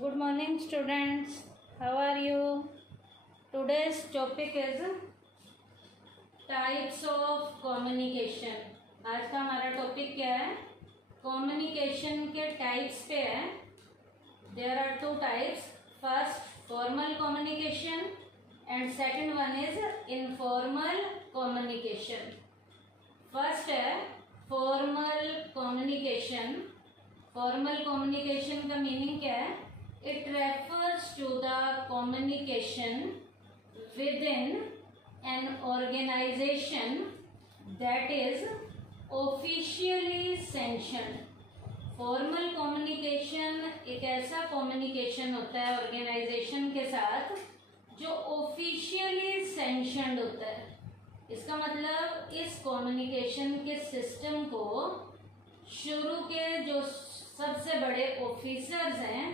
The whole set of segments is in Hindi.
Good morning, students. How are you? Today's topic is types of communication. आज का हमारा टॉपिक क्या है? कम्युनिकेशन के टाइप्स पे है. There are two types. First, formal communication, and second one is informal communication. First है formal communication. Formal communication का मीनिंग क्या है? It refers to the communication within an organization that is officially sanctioned. Formal communication एक ऐसा कम्युनिकेशन होता है ऑर्गेनाइजेशन के साथ जो ऑफिशियली सैंक्शनड होता है. इसका मतलब इस कम्युनिकेशन के सिस्टम को शुरू के जो सबसे बड़े ऑफिसर्स हैं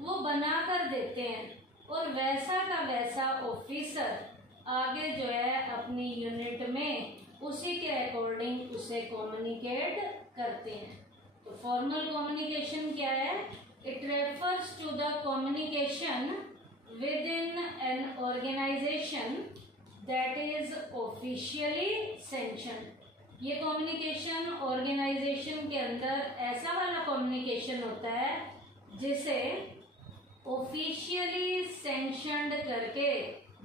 वो बना कर देते हैं और वैसा का वैसा ऑफिसर आगे जो है अपनी यूनिट में उसी के अकॉर्डिंग उसे कम्युनिकेट करते हैं. तो फॉर्मल कम्युनिकेशन क्या है? It refers to the communication with in an organisation that is officially sanctioned. ये कम्युनिकेशन ऑर्गेनाइजेशन के अंदर ऐसा वाला कम्युनिकेशन होता है जिसे ऑफिशियली सैंक्शनड करके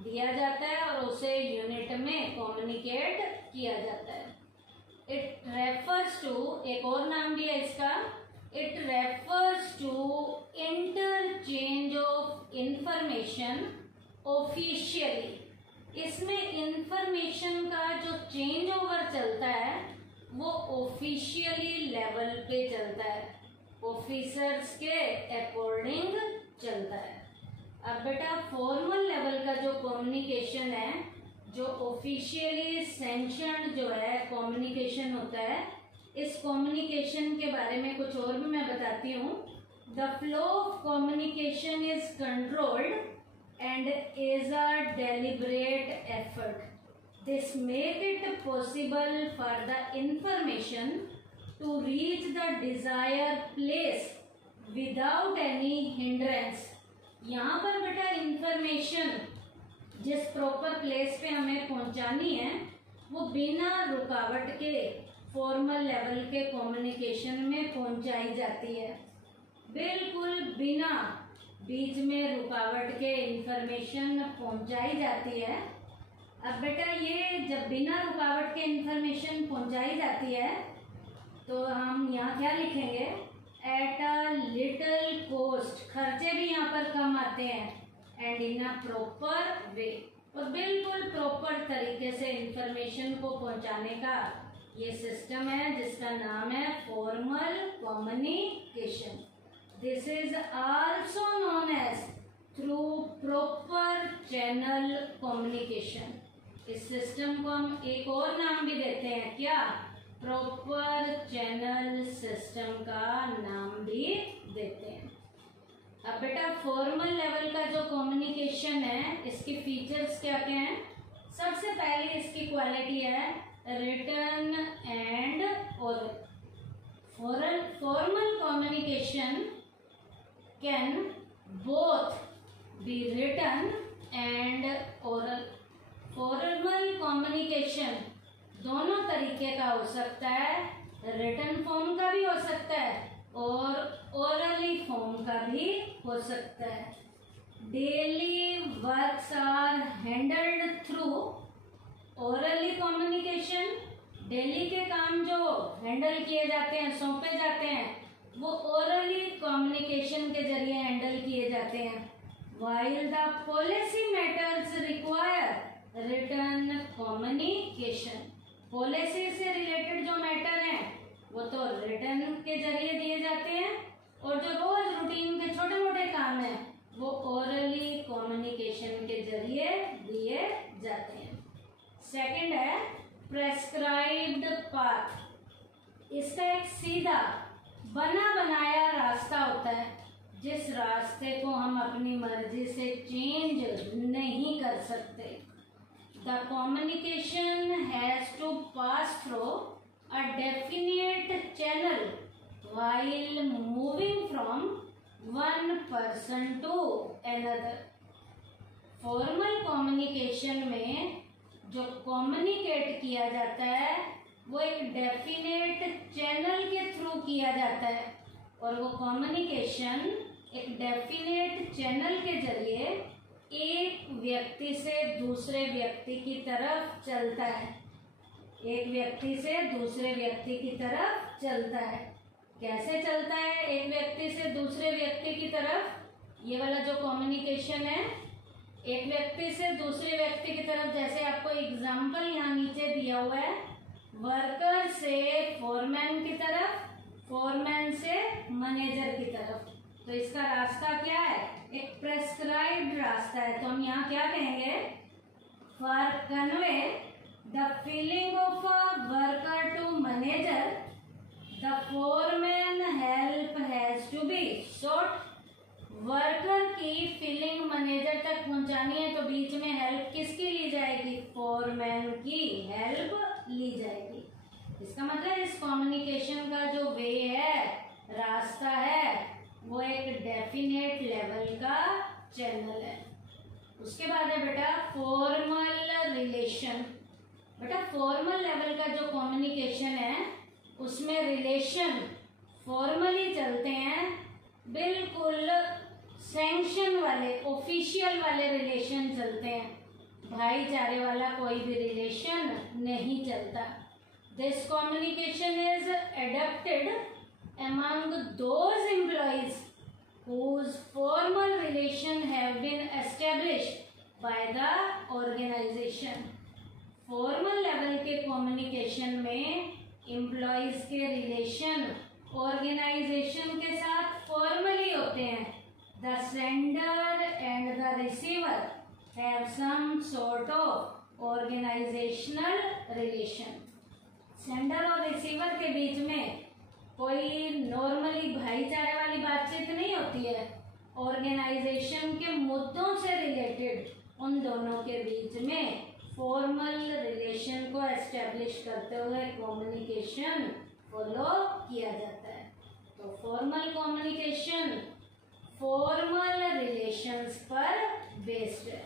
दिया जाता है और उसे यूनिट में कम्युनिकेट किया जाता है. इट रेफर्स टू, एक और नाम भी है इसका, it refers to interchange of information officially. इसमें इंफॉर्मेशन का जो चेंज ओवर चलता है वो ऑफिशियली लेवल पे चलता है, ऑफिसर्स के अकॉर्डिंग चलता है. अब बेटा फॉर्मल लेवल का जो कम्युनिकेशन है, जो ऑफिशियली सैंक्शनड जो है कम्युनिकेशन होता है, इस कम्युनिकेशन के बारे में कुछ और भी मैं बताती हूँ. The flow of communication is controlled and is a deliberate effort. This make it possible for the information to reach the desired place without any hindrance. यहाँ पर बेटा इंफॉर्मेशन जिस प्रॉपर प्लेस पे हमें पहुंचानी है वो बिना रुकावट के फॉर्मल लेवल के कम्युनिकेशन में पहुंचाई जाती है, बिल्कुल बिना बीच में रुकावट के इंफॉर्मेशन पहुंचाई जाती है. अब बेटा ये जब बिना रुकावट के इंफॉर्मेशन पहुंचाई जाती है तो हम यहाँ क्या लिखेंगे? At a little cost. खर्चे भी यहाँ पर कम आते हैं. And in a proper way, और बिल्कुल प्रॉपर तरीके से इंफॉर्मेशन को पहुंचाने का ये सिस्टम है जिसका नाम है formal communication. This is also known as through proper channel communication. इस सिस्टम को हम एक और नाम भी देते हैं, क्या? प्रॉपर चैनल सिस्टम का नाम भी देते हैं. अब बेटा फॉर्मल लेवल का जो कम्युनिकेशन है इसके फीचर्स क्या क्या हैं? सबसे पहले इसकी क्वालिटी है written and oral. Formal communication can both be written and oral. Formal communication दोनों तरीके का हो सकता है, रिटन फॉर्म का भी हो सकता है और ओरली फॉर्म का भी हो सकता है. Daily works are handled through orally communication. Daily के काम जो हैंडल किए जाते हैं, सौंपे जाते हैं, वो ओरली कम्युनिकेशन के जरिए हैंडल किए जाते हैं. While the policy matters require written communication. Policy से रिलेटेड जो मैटर हैं वो तो रिटन के जरिए दिए जाते हैं और जो रोज रूटीन के छोटे मोटे काम हैं वो ओरली कम्युनिकेशन के जरिए दिए जाते हैं. सेकंड है प्रेस्क्राइब्ड पाथ. इसका एक सीधा बना बनाया रास्ता होता है जिस रास्ते को हम अपनी मर्जी से चेंज नहीं कर सकते. The communication has to pass through a definite channel while moving from one person to another. Formal communication में जो कम्युनिकेट किया जाता है वो एक डेफिनेट चैनल के थ्रू किया जाता है, और वो कम्युनिकेशन एक डेफिनेट चैनल के जरिए एक व्यक्ति से दूसरे व्यक्ति की तरफ चलता है। एक व्यक्ति से दूसरे व्यक्ति की तरफ चलता है। कैसे चलता है एक व्यक्ति से दूसरे व्यक्ति की तरफ? ये वाला जो कम्युनिकेशन है एक व्यक्ति से दूसरे व्यक्ति की तरफ, जैसे आपको एग्जाम्पल यहाँ नीचे दिया हुआ है, वर्कर से फोरमैन की तरफ, फोरमैन से मैनेजर की तरफ। तो इसका रास्ता क्या है? एक प्रेस्क्राइब्ड रास्ता है। तो हम यहाँ क्या कहेंगे? For convey the feeling of worker to manager the foreman help has to be short. Worker की फीलिंग मैनेजर तक पहुंचानी है तो बीच में हेल्प किसकी ली जाएगी? फोरमैन की हेल्प ली जाएगी। इसका मतलब इस कम्युनिकेशन का जो वे है, रास्ता है, वो एक डेफिनेट लेवल का चैनल है। उसके बाद है बेटा फॉर्मल रिलेशन। बेटा फॉर्मल लेवल का जो कम्युनिकेशन है उसमें रिलेशन फॉर्मली चलते हैं, बिल्कुल सैंक्शन वाले, ऑफिशियल वाले रिलेशन चलते हैं, भाईचारे वाला कोई भी रिलेशन नहीं चलता। This communication is adopted among those employees whose formal relation have been established by the organization। Formal level के कम्युनिकेशन में एम्प्लॉयज के रिलेशन ऑर्गेनाइजेशन के साथ फॉर्मली होते हैं। The sender and the receiver have some sort of organizational relation. Sender और रिसीवर के बीच में कोई नॉर्मली भाईचारे वाली बातचीत नहीं होती है। ऑर्गेनाइजेशन के मुद्दों से रिलेटेड उन दोनों के बीच में फॉर्मल रिलेशन को एस्टेब्लिश करते हुए कम्युनिकेशन फॉलो किया जाता है। तो फॉर्मल कम्युनिकेशन फॉर्मल रिलेशंस पर बेस्ड है।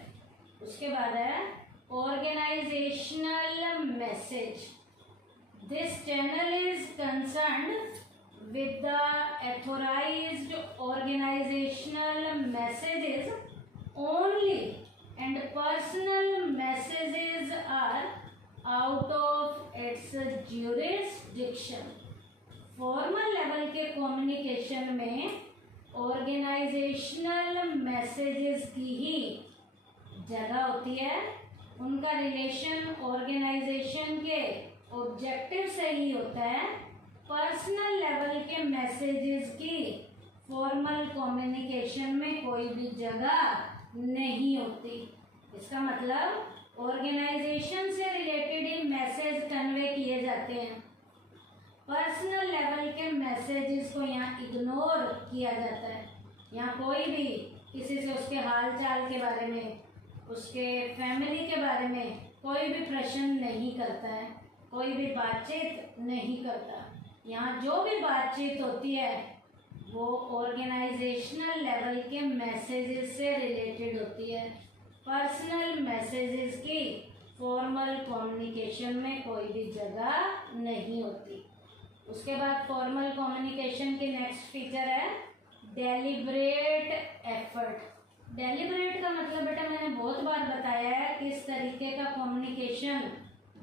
उसके बाद है organisational message. This channel is concerned with the authorized organizational messages only, and personal messages are out of its jurisdiction। Formal level के कम्युनिकेशन में ऑर्गेनाइजेशनल मैसेजेस की ही जगह होती है। उनका रिलेशन ऑर्गेनाइजेशन के ऑब्जेक्टिव से ही होता है। पर्सनल लेवल के मैसेजेस की फॉर्मल कम्युनिकेशन में कोई भी जगह नहीं होती। इसका मतलब ऑर्गेनाइजेशन से रिलेटेड ही मैसेज कन्वे किए जाते हैं। पर्सनल लेवल के मैसेजेस को यहाँ इग्नोर किया जाता है। यहाँ कोई भी किसी से उसके हाल चाल के बारे में, उसके फैमिली के बारे में कोई भी प्रश्न नहीं करता है, कोई भी बातचीत नहीं करता। यहाँ जो भी बातचीत होती है वो ऑर्गेनाइजेशनल लेवल के मैसेजेस से रिलेटेड होती है। पर्सनल मैसेजेस की फॉर्मल कम्युनिकेशन में कोई भी जगह नहीं होती। उसके बाद फॉर्मल कम्युनिकेशन की नेक्स्ट फीचर है डेलिब्रेट एफर्ट। डेलिब्रेट का मतलब बेटा मैंने बहुत बार बताया है कि इस तरीके का कम्युनिकेशन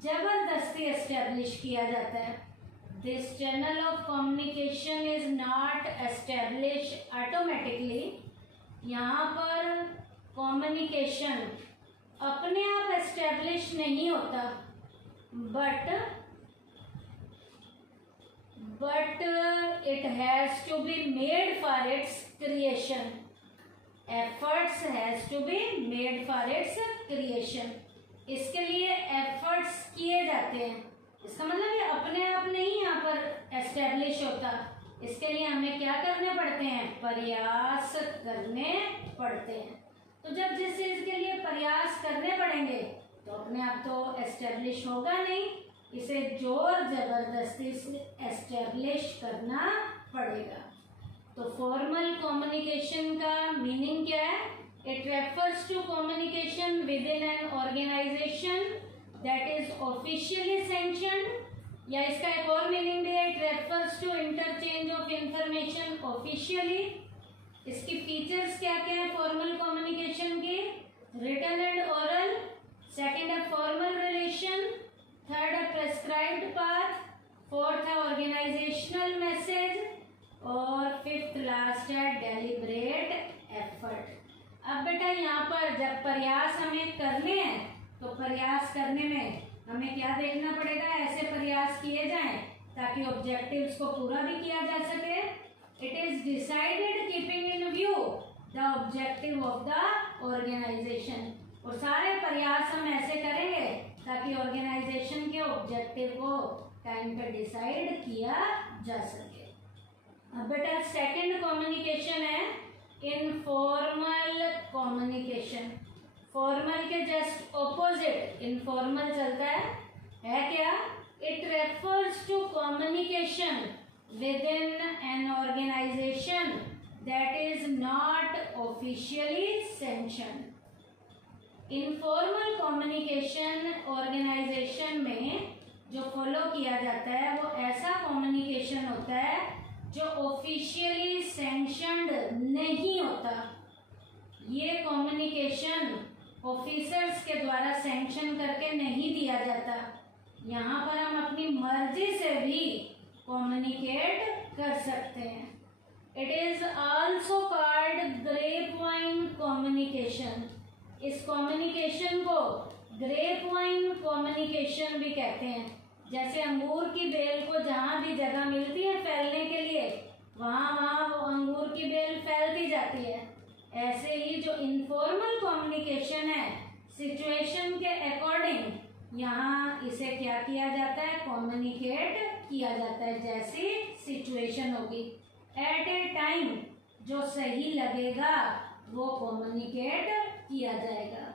जबरदस्ती एस्टेब्लिश किया जाता है। This channel of communication is not establish automatically. यहाँ पर कम्युनिकेशन अपने आप एस्टेब्लिश नहीं होता, but it has to be made for its creation। efforts has to be made for its creation। इसके लिए एफर्ट्स किए जाते हैं। इसका मतलब ये अपने आप नहीं यहाँ पर एस्टेब्लिश होता। इसके लिए हमें क्या करने पड़ते हैं? प्रयास करने पड़ते हैं। तो जब जिस चीज के लिए प्रयास करने पड़ेंगे तो अपने आप तो एस्टेब्लिश होगा नहीं, इसे जोर जबरदस्ती से एस्टेब्लिश करना पड़ेगा। तो फॉर्मल कम्युनिकेशन का मीनिंग क्या है? It refers to communication with in an organisation that is officially sanctioned, या इसका एक और मीनिंग भी है, it refers to interchange of information officially. इसकी फीचर्स क्या क्या है फॉर्मल कम्युनिकेशन की? रिटन एंड ओरल, सेकंड है फॉर्मल रिलेशन, थर्ड है प्रेस्क्राइब्ड पाथ, फोर्थ है ऑर्गेनाइजेशनल मैसेज, और फिफ्थ लास्ट है डेलिब्रेट एफर्ट। अब बेटा यहाँ पर जब प्रयास हमें करने हैं तो प्रयास करने में हमें क्या देखना पड़ेगा? ऐसे प्रयास किए जाएं ताकि ऑब्जेक्टिव्स को पूरा भी किया जा सके। It is decided keeping in view the objective of the organisation, और सारे प्रयास हम ऐसे करेंगे ताकि ऑर्गेनाइजेशन के ऑब्जेक्टिव को टाइम पे डिसाइड किया जा सके। अब बेटा सेकंड कम्युनिकेशन है इनफॉर्मल कम्युनिकेशन। फॉर्मल के जस्ट ऑपोजिट इनफॉर्मल चलता है क्या? It refers to communication with in an organisation that is not officially sanctioned. Informal communication organisation में जो फॉलो किया जाता है वो ऐसा कम्युनिकेशन होता है जो ऑफिशियली सैंक्शन्ड नहीं होता। ये कम्युनिकेशन ऑफिसर्स के द्वारा सैंक्शन करके नहीं दिया जाता। यहाँ पर हम अपनी मर्जी से भी कम्युनिकेट कर सकते हैं। It is also called grapevine communication. इस कम्युनिकेशन को ग्रेपवाइन कम्युनिकेशन भी कहते हैं। जैसे अंगूर की बेल को जहाँ भी जगह मिलती है फैलने के लिए वहाँ वहाँ वो अंगूर की बेल फैलती जाती है, ऐसे ही जो इनफॉर्मल कम्युनिकेशन है सिचुएशन के अकॉर्डिंग यहाँ इसे क्या किया जाता है? कम्युनिकेट किया जाता है जैसी सिचुएशन होगी। एट ए टाइम जो सही लगेगा वो कम्युनिकेट किया जाएगा।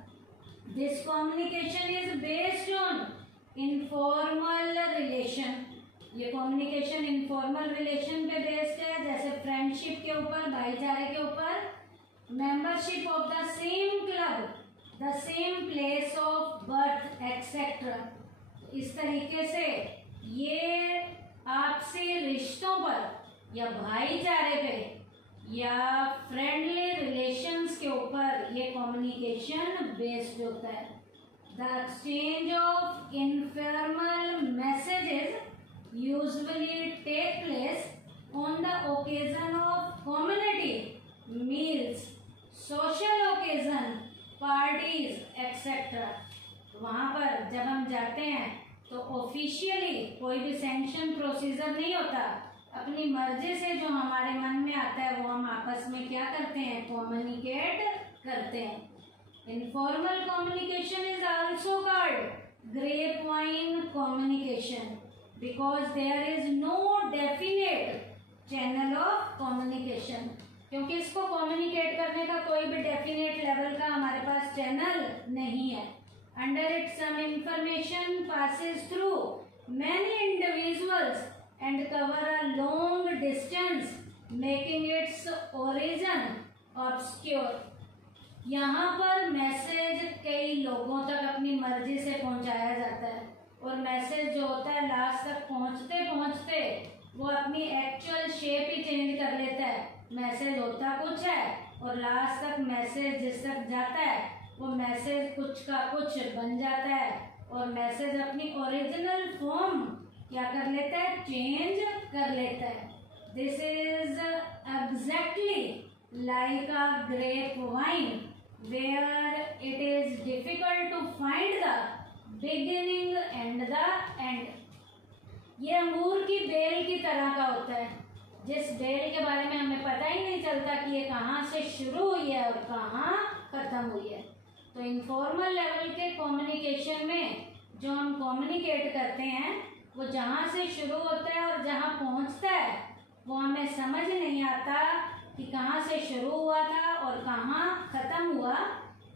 This communication is based on informal relation. ये कम्युनिकेशन इनफॉर्मल रिलेशन पे बेस्ड है, जैसे फ्रेंडशिप के ऊपर, भाईचारे के ऊपर, membership of the same club, the same place of birth etcetera. इस तरीके से ये आपसी रिश्तों पर या भाईचारे पे या फ्रेंडली रिलेशंस के ऊपर ये कम्युनिकेशन बेस्ड होता है। The exchange of informal messages usually take place on the occasion of community meals, social occasion, parties, etc. वहाँ पर जब हम जाते हैं तो ऑफिशियली कोई भी सैंक्शन प्रोसीजर नहीं होता, अपनी मर्जी से जो हमारे मन में आता है वो हम आपस में क्या करते हैं? कम्युनिकेट करते हैं। Informal communication is also called grapevine communication because there is no definite channel of communication, क्योंकि इसको कम्युनिकेट करने का कोई भी डेफिनेट लेवल का हमारे पास चैनल नहीं है। Under it some information passes through many individuals and cover a long distance making its origin obscure। यहाँ पर मैसेज कई लोगों तक अपनी मर्जी से पहुँचाया जाता है और मैसेज जो होता है लास्ट तक पहुंचते पहुंचते वो अपनी एक्चुअल शेप ही चेंज कर लेता है। मैसेज होता कुछ है और लास्ट तक मैसेज जिस तक जाता है वो मैसेज कुछ का कुछ बन जाता है और मैसेज अपनी ओरिजिनल फॉर्म क्या कर लेता है? चेंज कर लेता है। This is exactly like a grapevine where it is difficult to find the beginning and the end. ये अंगूर की बेल की तरह का होता है, जिस बेल के बारे में हमें पता ही नहीं चलता कि ये कहाँ से शुरू हुई है और कहाँ खत्म हुई है। तो इनफॉर्मल लेवल के कम्युनिकेशन में जो हम कम्युनिकेट करते हैं वो जहाँ से शुरू होता है और जहाँ पहुँचता है वो हमें समझ नहीं आता कि कहाँ से शुरू हुआ था और कहाँ खत्म हुआ।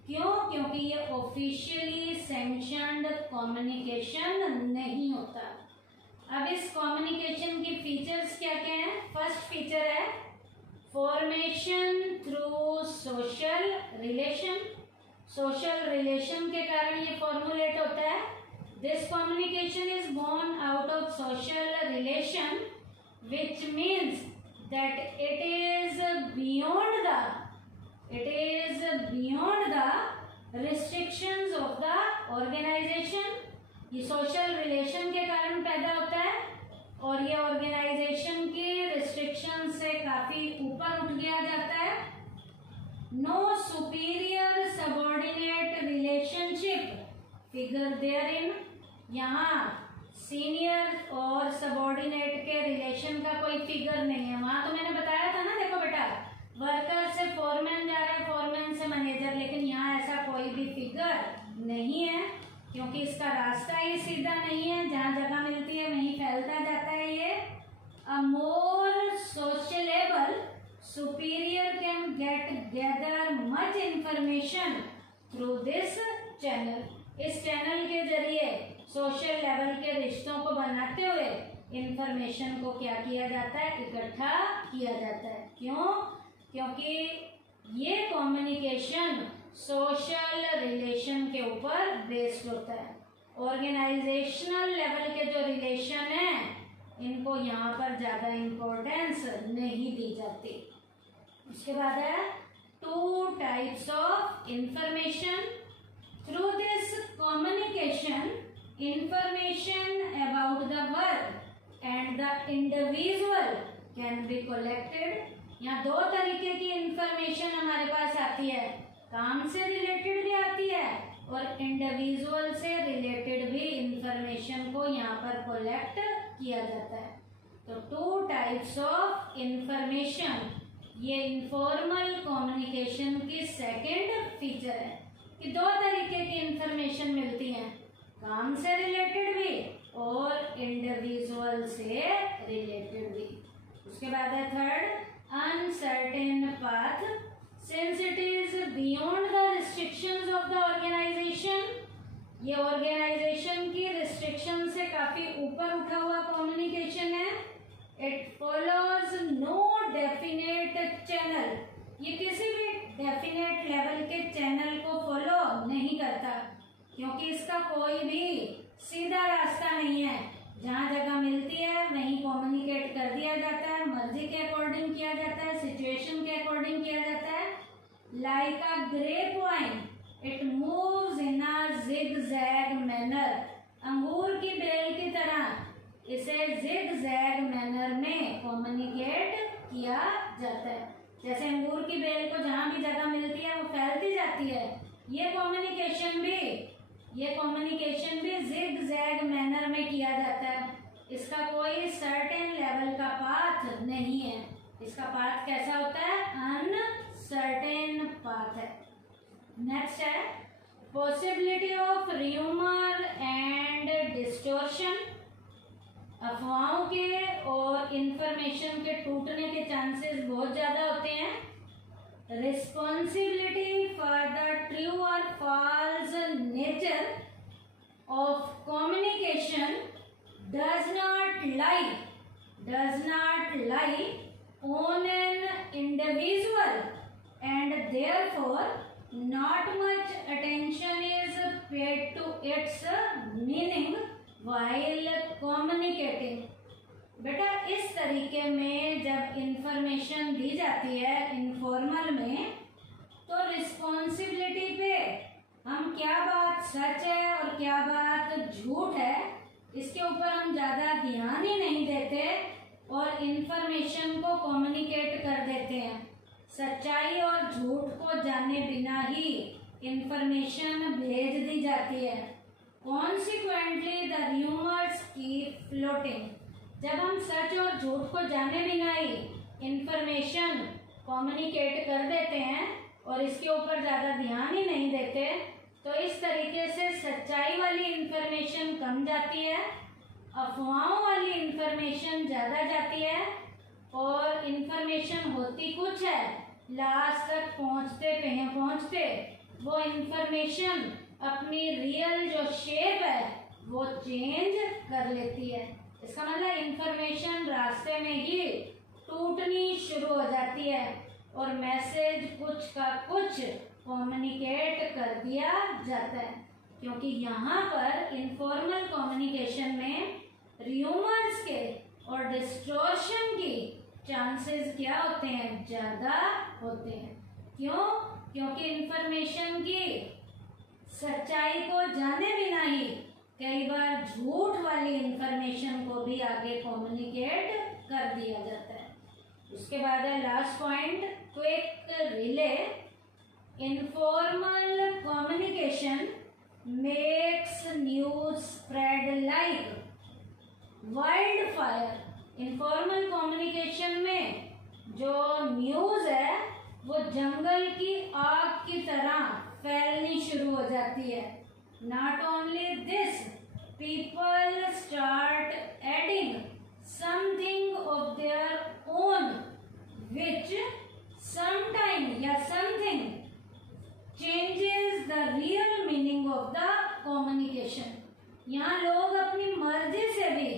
क्यों? क्योंकि ये ऑफिशियली सैंक्शन्ड कम्युनिकेशन नहीं होता। अब इस कम्युनिकेशन की फीचर्स क्या क्या हैं? फर्स्ट फीचर है formation through social relation, social relation के कारण ये फॉर्मुलेट होता है। This communication is born out of social relation which means that it is beyond the restrictions of the organization। ये सोशल रिलेशन के कारण पैदा होता है और ये ऑर्गेनाइजेशन की रिस्ट्रिक्शन से काफी ऊपर उठ गया जाता है। No superior subordinate relationship figure therein, यहाँ सीनियर और सबॉर्डिनेट के रिलेशन का कोई फिगर नहीं है। वहां तो मैंने बताया था ना, देखो बेटा, वर्कर से फोरमैन जा रहा है, फोरमैन से मैनेजर, लेकिन यहाँ ऐसा कोई भी फिगर नहीं है क्योंकि इसका रास्ता ही सीधा नहीं है, जहाँ जगह मिलती है वहीं फैलता जाता है ये। A more sociable superior can get gather much information through this channel. इस चैनल के जरिए सोशल लेवल के रिश्तों को बनाते हुए इंफॉर्मेशन को क्या किया जाता है, इकट्ठा किया जाता है। क्यों? क्योंकि ये कम्युनिकेशन सोशल रिलेशन के ऊपर बेस्ड होता है। ऑर्गेनाइजेशनल लेवल के जो रिलेशन है इनको यहाँ पर ज्यादा इम्पोर्टेंस नहीं दी जाती। उसके बाद है two types of information. Through this communication information about the work and the individual can be collected। यहाँ दो तरीके की इंफॉर्मेशन हमारे पास आती है, काम से रिलेटेड भी आती है और इंडिविजुअल से रिलेटेड भी इंफॉर्मेशन को यहाँ पर कलेक्ट किया जाता है। तो टू टाइप्स ऑफ इंफॉर्मेशन, ये इनफॉर्मल कम्युनिकेशन की सेकेंड फीचर है कि दो तरीके की इंफॉर्मेशन मिलती है, काम से रिलेटेड भी और इंडिविजुअल से रिलेटेड भी। उसके बाद है third, uncertain path. Since it is beyond the restrictions of the organisation, ये ऑर्गेनाइजेशन की रिस्ट्रिक्शन से काफी ऊपर उठा हुआ कम्युनिकेशन है। It follows no definite channel, ये किसी भी डेफिनेट लेवल के चैनल को फॉलो नहीं करता क्योंकि इसका कोई भी सीधा रास्ता नहीं है, जहाँ जगह मिलती है वहीं कम्युनिकेट कर दिया जाता है, मर्जी के अकॉर्डिंग किया जाता है, सिचुएशन के अकॉर्डिंग किया जाता है। Like a grapevine it moves in a zigzag manner, अंगूर की बेल की तरह इसे जिग-जैग मैनर में कम्युनिकेट किया जाता है। जैसे अंगूर की बेल को जहाँ भी जगह मिलती है वो फैलती जाती है, ये कम्युनिकेशन भी जिग-जैग मैनर में किया जाता है। इसका कोई सर्टेन लेवल का पाथ नहीं है, इसका पाथ कैसा होता है, अनसर्टेन पाथ है। नेक्स्ट है possibility of rumour and distortion. अफवाहों के और इंफॉर्मेशन के टूटने के चांसेस बहुत ज्यादा होते हैं। रिस्पॉन्सिबिलिटी फॉर द ट्रू और false nature of communication does not lie on an individual and therefore not much attention is paid to its meaning while communicating। बेटा इस तरीके में जब इंफॉर्मेशन दी जाती है इनफॉर्मल में, तो रिस्पॉन्सिबिलिटी पे हम क्या बात सच है और क्या बात झूठ है इसके ऊपर हम ज़्यादा ध्यान ही नहीं देते और इंफॉर्मेशन को कम्युनिकेट कर देते हैं। सच्चाई और झूठ को जाने बिना ही इंफॉर्मेशन भेज दी जाती है। Consequently the rumours keep floating. जब हम सच और झूठ को जाने बिना ही इंफॉर्मेशन कम्युनिकेट कर देते हैं और इसके ऊपर ज़्यादा ध्यान ही नहीं देते, तो इस तरीके से सच्चाई वाली इंफॉर्मेशन कम जाती है, अफवाहों वाली इंफॉर्मेशन ज़्यादा जाती है और इंफॉर्मेशन होती कुछ है, लास्ट तक पहुँचते वो इंफॉर्मेशन अपनी रियल जो शेप है वो चेंज कर लेती है। इसका मतलब इंफॉर्मेशन रास्ते में ही टूटनी शुरू हो जाती है और मैसेज कुछ का कुछ कम्युनिकेट कर दिया जाता है, क्योंकि यहाँ पर इनफॉर्मल कम्युनिकेशन में र्यूमर्स के और डिस्टॉर्शन की चांसेस क्या होते हैं, ज़्यादा होते हैं। क्यों? क्योंकि इंफॉर्मेशन की सच्चाई को जाने बिना ही कई बार झूठ वाली इंफॉर्मेशन को भी आगे कम्युनिकेट कर दिया जाता है। उसके बाद है last point, quick relay. Informal communication makes news spread like wild fire. Informal communication में जो न्यूज है वो जंगल की आग की तरह फैलनी शुरू हो जाती है। Not only this, people start adding something of their own which sometime या something changes the real meaning of the communication. यहाँ लोग अपनी मर्जी से भी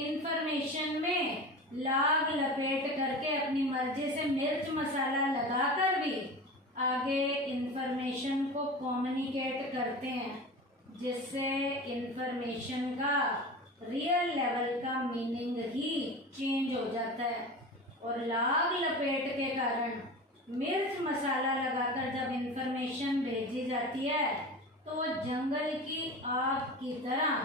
इंफॉर्मेशन में लाग लपेट करके अपनी मर्जी से मिर्च मसाला लगाकर भी आगे इंफॉर्मेशन को कम्युनिकेट करते हैं, जिससे इंफॉर्मेशन का रियल लेवल का मीनिंग ही चेंज हो जाता है। और लाग लपेट के कारण मिर्च मसाला लगाकर जब इंफॉर्मेशन भेजी जाती है तो वो जंगल की आग की तरह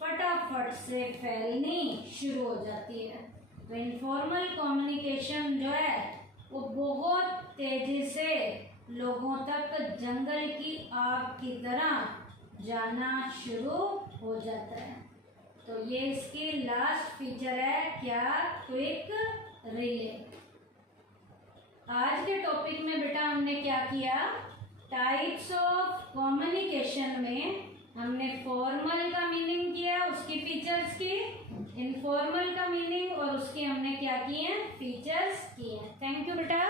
फटाफट से फैलनी शुरू हो जाती है। तो इनफॉर्मल कम्युनिकेशन जो है वो बहुत तेजी से लोगों तक जंगल की आग की तरह जाना शुरू हो जाता है। तो ये इसकी लास्ट फीचर है क्या, क्विक रिले। आज के टॉपिक में बेटा हमने क्या किया, टाइप्स ऑफ कम्युनिकेशन में हमने फॉर्मल का मीनिंग किया, उसकी फीचर्स की, इनफॉर्मल का मीनिंग और उसके हमने क्या किए, फीचर्स किए। थैंक यू बेटा।